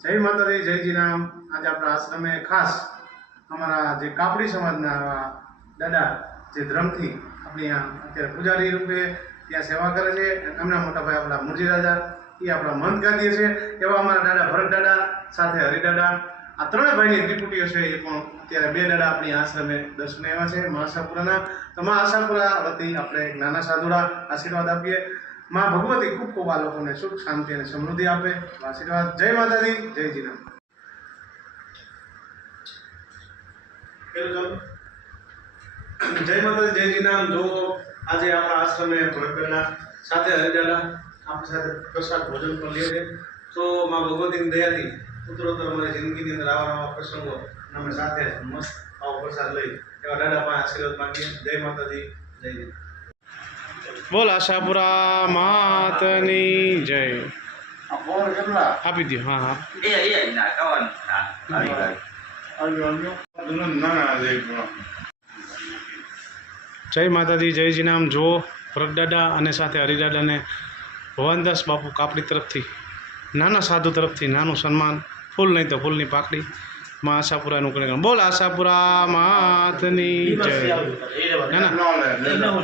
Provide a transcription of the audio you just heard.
જય માતાજી, જય જીરામ। આજે આપણા આશ્રમે ખાસ અમારા જે કાપડી સમાજના દાદા જે ધર્મથી આપણી અત્યારે પૂજારી રૂપે ત્યાં સેવા કરે છે, એમના મોટા ભાઈ આપણા મુરજી રાજા, એ આપણા મંત ગાંધીએ છે, એવા અમારા દાદા ભરત દાદા સાથે હરિદાદા, આ ત્રણેય ભાઈની ત્રિપુટીઓ છે, એ પણ અત્યારે બે દાદા આપણી આશ્રમે દર્શને આવ્યા છે મા આશાપુરાના। તો મા આશાપુરા વતી આપણે એક નાના સાધુડા આશીર્વાદ આપીએ। માં ભગવતી ખૂબ ખૂબ આ લોકોને સુખ શાંતિ અને સમૃદ્ધિ આપે, આશીર્વાદ। જય માતાજી, જય જીરામ। જય માતાજી, જય જીરામ। જો આજે આપણા આશ્રમે ભરતદાદા સાથે હરિદાદા આપણી સાથે પ્રસાદ ભોજન પણ લે છે, તો માં ભગવતીની દયાથી ઉત્તરોત્તર અમારી જિંદગીની અંદર આવા નવા પ્રસંગો અમે સાથે મસ્ત આવો પ્રસાદ લઈ એવા દાદા પાસે આશીર્વાદ માંગીએ। જય માતાજી, જય જીરામ। બોલ આશાપુરા માતની જય। આપી દો। હા હા, જય માતાજી, જય જીનામ। જો ભરતદાદા અને સાથે હરિદાદાને ભવાનદાસ બાપુ કાપડી તરફથી નાના સાધુ તરફથી નાનું સન્માન, ફૂલ નહીં તો ફૂલની પાકડી માં આશાપુરાનું કરે। બોલ આશાપુરા માતની જય। ના ના